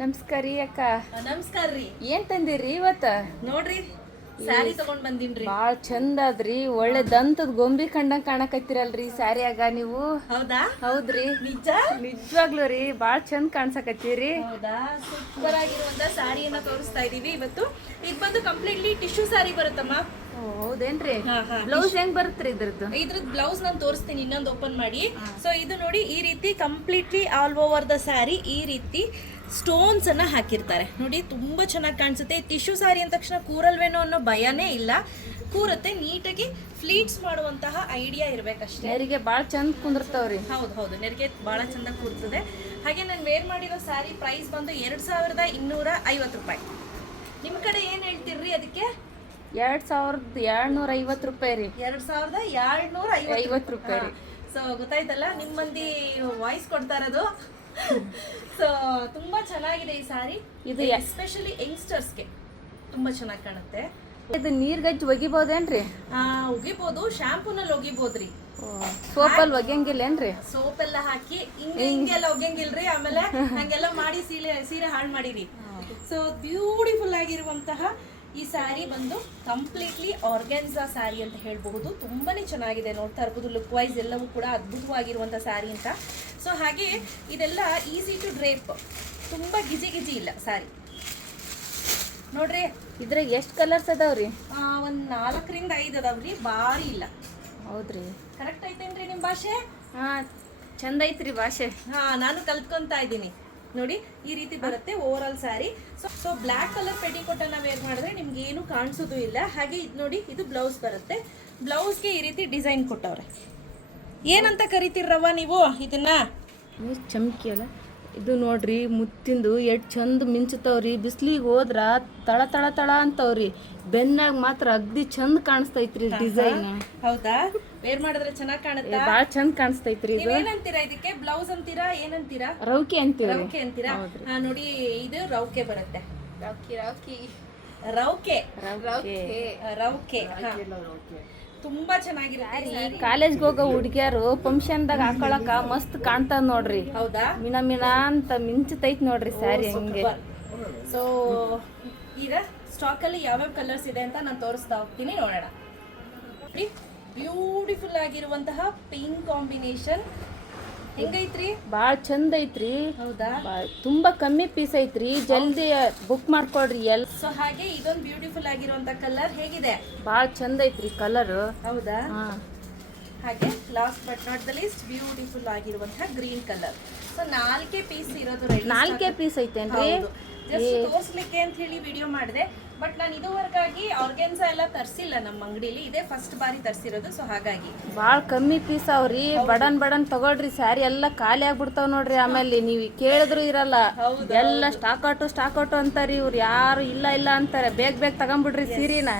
ನಮಸ್ಕಾರ ರೀ ಅಕ್ಕ. ನಮಸ್ಕಾರ ರೀ. ಏನ್ ತಂದಿರಿ ಇವತ್ತ? ನೋಡ್ರಿ ಸ್ಯಾರಿ ತಗೊಂಡ್ ಬಂದಿನ್ರಿ. ಬಾಳ್ ಚಂದ ಅದ್ರಿ, ಒಳ್ಳೆ ದಂತದ ಗೊಂಬಿ ಕಂಡಂಗ್ ಕಾಣಕತ್ತೀರಲ್ರಿ ಸ್ಯಾರಿಯಾಗ ನೀವು. ಹೌದಾ? ಹೌದ್ರಿ, ನಿಜ ನಿಜವಾಗ್ಲೂ ರೀ ಬಾಳ್ ಚಂದ ಕಾಣ್ಸಕತ್ತೀರಿ. ಹೌದಾ? ಸೂಪರ್ ಆಗಿರುವಂತ ಸ್ಯಾರಿಯನ್ನ ತೋರಿಸ್ತಾ ಇದೀವಿ ಇವತ್ತು. ಇದು ಬಂದು ಕಂಪ್ಲೀಟ್ಲಿ ಟಿಶ್ಯೂ ಸ್ಯಾರಿ ಬರುತ್ತಮ್ಮ. ಹೌದೇನ್ರಿ? ಬ್ಲೌಸ್ ಹೆಂಗ್ ಬರುತ್ತ್ರಿ ಇದ್ರದ್ದು? ಇದ್ರದ್ದು ಬ್ಲೌಸ್ ನಾನು ತೋರಿಸ್ತೀನಿ, ಇನ್ನೊಂದು ಓಪನ್ ಮಾಡಿ. ಸೊ ಇದು ನೋಡಿ, ಈ ರೀತಿ completely all over the sari ಈ ರೀತಿ ಸ್ಟೋನ್ಸ್ ಅನ್ನ ಹಾಕಿರ್ತಾರೆ ನೋಡಿ. ತುಂಬಾ ಚೆನ್ನಾಗಿ ಕಾಣಿಸುತ್ತೆ. ಟಿಶ್ಯೂ ಸ್ಯಾರಿ ಅಂದ ತಕ್ಷಣ ಕೂರಲ್ವೇನೋ ಅನ್ನೋ ಭಯನೇ ಇಲ್ಲ, ಕೂರುತ್ತೆ. ನೀಟಾಗಿ ಫ್ಲೀಟ್ಸ್ ಮಾಡುವಂತಹ ಐಡಿಯಾ ಇರ್ಬೇಕಷ್ಟೇ. ನೆರಿಗೆ ಬಾಳ್ ಚಂದ ಕುಂದಿರ್ತಾವ್ರಿ. ಹೌದು ಹೌದು, ನೆರಿಗೆ ಬಹಳ ಚಂದ ಕೂರ್ತದೆ. ಹಾಗೆ ನಾನು ವೇರ್ ಮಾಡಿರೋ ಸ್ಯಾರಿ ಪ್ರೈಸ್ ಬಂದು 2250 ರೂಪಾಯಿ. ನಿಮ್ಮ ಕಡೆ ಏನ್ ಹೇಳ್ತಿರ್ರಿ ಅದಕ್ಕೆ? 2250 ರೂಪಾಯಿ ರೀ. 2250 ರೂಪಾಯಿ ರೀ. ಸೊ ಗೊತ್ತಾಯ್ತಲ್ಲ, ನಿಮ್ಮ ಮಂದಿ ವಾಯ್ಸ್ ಕೊಡ್ತಾ ಇರೋದು. ಸೊ ತುಂಬಾ ಚೆನ್ನಾಗಿದೆ ಈ ಸ್ಯಾರಿ. ಇದು ಎಸ್ಪೆಷಲಿ ಯಂಗ್ಸ್ಟರ್ಸ್ಗೆ ತುಂಬಾ ಚೆನ್ನಾಗಿ ಕಾಣುತ್ತೆ. ಇದು ನೀರ್ಗಜ್ಜಿ ಒಗಿಬೋದೇನ್ರಿ? ಒಗಿಬೋದು, ಶಾಂಪೂನಲ್ಲಿ ಒಗಿಬೋದ್ರಿ. ಸೋಪಲ್ಲಿ ಒಗ್ಯಂಗಿಲ್ಲೇನ್ರಿ? ಸೋಪ್ ಎಲ್ಲ ಹಾಕಿ ಹಿಂಗೆಲ್ಲ ಒಗ್ಯಂಗಿಲ್ರಿ. ಆಮೇಲೆ ಹಂಗೆಲ್ಲ ಮಾಡಿ ಸೀರೆ ಹಾಳು ಮಾಡಿರಿ. ಸೊ ಬ್ಯೂಟಿಫುಲ್ ಆಗಿರುವಂತಹ ಈ ಸ್ಯಾರಿ ಬಂದು ಕಂಪ್ಲೀಟ್ಲಿ ಆರ್ಗ್ಯಾನ್ಸಾ ಸ್ಯಾರಿ ಅಂತ ಹೇಳಬಹುದು. ತುಂಬಾನೇ ಚೆನ್ನಾಗಿದೆ, ನೋಡ್ತಾ ಇರ್ಬೋದು. ಲುಕ್ ವೈಸ್ ಎಲ್ಲವೂ ಕೂಡ ಅದ್ಭುತವಾಗಿರುವಂಥ ಸ್ಯಾರಿ ಅಂತ. ಸೊ ಹಾಗೆ ಇದೆಲ್ಲ ಈಸಿ ಟು ಡ್ರೇಪ್, ತುಂಬ ಗಿಜಿ ಇಲ್ಲ ಸ್ಯಾರಿ. ನೋಡ್ರಿ ಇದ್ರಾಗ ಎಷ್ಟು ಕಲರ್ಸ್ ಅದಾವ್ರಿ? ಒಂದು 4ರಿಂದ 5 ಅದಾವ್ರಿ, ಭಾರಿ ಇಲ್ಲ. ಹೌದ್ರಿ, ಕರೆಕ್ಟ್ ಐತೇನ್ರಿ ನಿಮ್ಮ ಭಾಷೆ? ಹಾ, ಚಂದ ಐತ್ರಿ ಭಾಷೆ. ನಾನು ಕಲ್ತ್ಕೊಂತಾ ಇದ್ದೀನಿ ನೋಡಿ. ಈ ರೀತಿ ಬರುತ್ತೆ over all sari. So black colour petticoat ಅನ್ನ ವೇರ್ ಮಾಡಿದ್ರೆ ನಿಮ್ಗೆ ಏನು ಕಾಣಿಸೋದು ಇಲ್ಲ. ಹಾಗೆ ಇದು ನೋಡಿ, ಇದು ಬ್ಲೌಸ್ ಬರುತ್ತೆ. ಬ್ಲೌಸ್ಗೆ ಈ ರೀತಿ ಡಿಸೈನ್ ಕೊಟ್ಟವ್ರೆ. ಏನಂತ ಕರಿತೀರವ್ವ ನೀವು ಇದನ್ನ? ಚಮಕಿ ಅಲ್ಲ ಇದು, ನೋಡ್ರಿ ಮುತ್ತಿಂದು ಎಷ್ಟ್ ಚಂದ ಮಿಂಚತಾವ್ರಿ. ಬಿಸ್ಲಿಗೆ ಹೋದ್ರ ತಳ ತಳ ತಳ ಅಂತವ್ರಿ, ಬೆನ್ನಾಗ ಮಾತ್ರ ಅಗ್ದಿ ಚಂದ ಕಾಣಿಸ್ತೈತ್ರಿ ಡಿಸೈನ್. ಹೌದಾ? ವೇರ್ ಮಾಡಿದ್ರೆ ಚೆನ್ನಾಗಿ ಕಾಣುತ್ತಾ? ಬಾಳ ಚಂದ ಕಾಣಿಸ್ತೈತ್ರಿ. ಇದು ಏನಂತೀರಾ ಇದಕ್ಕೆ? ಬ್ಲೌಸ್ ಅಂತೀರಾ, ಏನಂತೀರಾ? ರೌಕೆ ಅಂತೀರಾ? ರೌಕೆ ಅಂತೀರಾ? ನೋಡಿ, ಇದು ರೌಕೆ ಬರುತ್ತೆ. ರೌಕೆ ತುಂಬಾ ಚೆನ್ನಾಗಿರುತ್ತೆ. ಕಾಲೇಜ್ಗೆ ಹೋಗೋ ಹುಡುಗಿಯರು ಫಂಕ್ಷನ್ದಾಗ ಹಾಕೊಳಕ ಮಸ್ತ್ ಕಾಣ್ತದ ನೋಡ್ರಿ. ಹೌದಾ? ಮಿನ ಅಂತ ಮಿಂಚತೈತ್ ನೋಡ್ರಿ ಸ್ಯಾರಿ ಹಂಗೆ. ಸೊ ಈಗ ಸ್ಟಾಕ್ ಅಲ್ಲಿ ಯಾವ್ಯಾವ ಕಲರ್ಸ್ ಇದೆ ಅಂತ ನಾನು ತೋರಿಸ್ತಾ ಹೋಗ್ತೀನಿ, ನೋಡೋಣ. ಬ್ಯೂಟಿಫುಲ್ ಆಗಿರುವಂತಹ ಪಿಂಕ್ ಕಾಂಬಿನೇಷನ್ ಹೆಂಗೈತ್ರಿ? ಬಾಳ್ ಚಂದ ಐತ್ರಿ. ಹೌದಾ? ತುಂಬಾ ಕಮ್ಮಿ ಪೀಸ್ ಐತ್ರಿ, ಜಲ್ದಿ ಬುಕ್ ಮಾಡ್ಕೊಡ್ರಿ ಎಲ್. ಸೊ ಹಾಗೆ ಇದೊಂದು ಬ್ಯೂಟಿಫುಲ್ ಆಗಿರುವಂತ ಕಲರ್ ಹೇಗಿದೆ? ಬಾಳ್ ಚಂದ ಐತ್ರಿ ಕಲರ್. ಹೌದಾ? ಹಾಗೆ last but not the least beautiful ಆಗಿರುವಂತಹ ಗ್ರೀನ್ ಕಲರ್. ಸೊ 4 ಪೀಸ್ ಇರೋದು ರೆಡಿ. 4 ಪೀಸ್ ಐತೇನ್ರಿ? ಜಸ್ಟ್ ತೋರ್ಸ್ಲಿಕ್ಕೆ ಅಂತ ಹೇಳಿ ವಿಡಿಯೋ ಮಾಡಿದೆ. ಬಟ್ ನಾನು ಇದುವರೆಗಾಗಿ ಆರ್ಗೆನ್ಸಾ ಎಲ್ಲ ತರಿಸಿಲ್ಲ ನಮ್ಮ ಅಂಗಡಿಲಿ, ಇದೇ ಫಸ್ಟ್ ಬಾರಿ ತರಿಸಿರೋದು. ಸೊ ಹಾಗಾಗಿ ಬಾಳ್ ಕಮ್ಮಿ ಪೀಸ್ ಅವ್ರಿ. ಬಡನ್ ತಗೊಳ್ರಿ, ಸ್ಯಾರಿ ಎಲ್ಲ ಖಾಲಿ ಆಗ್ಬಿಡ್ತಾವ ನೋಡ್ರಿ. ಆಮೇಲೆ ನೀವು ಕೇಳಿದ್ರು ಇರಲ್ಲ, ಎಲ್ಲ ಸ್ಟಾಕ್ ಔಟು ಅಂತಾರಿ. ಇವ್ರು ಯಾರು ಇಲ್ಲ ಅಂತಾರೆ. ಬೇಗ ತಗೊಂಡ್ಬಿಡ್ರಿ ಸೀರಿನ.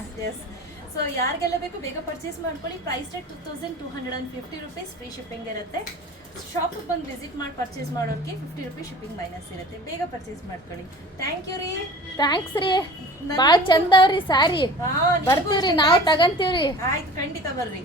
ಸೊ ಯಾರಿಗೆಲ್ಲ ಬೇಕು ಬೇಗ ಪರ್ಚೇಸ್ ಮಾಡ್ಕೊಳ್ಳಿ. Price rate 2250 rupees, free shipping ಇರುತ್ತೆ. ಶಾಪಿಗೆ ಬಂದು ವಿಸಿಟ್ ಮಾಡಿ ಪರ್ಚೇಸ್ ಮಾಡೋರಿಗೆ 50 ರೂಪೀಸ್ ಶಿಪ್ಪಿಂಗ್ ಮೈನಸ್ ಇರುತ್ತೆ. ಬೇಗ ಪರ್ಚೇಸ್ ಮಾಡ್ಕೊಳ್ಳಿ. ಥ್ಯಾಂಕ್ ಯು ರೀ. ಥ್ಯಾಂಕ್ಸ್ ರೀ. ಭಾಳ ಚಂದ ಅವ್ರಿ ಸ್ಯಾರಿ. ಬರ್ತೀವ್ರಿ, ನಾವು ತಗಂತೀವ್ರಿ. ಆಯ್ತು, ಖಂಡಿತ ಬರ್ರಿ.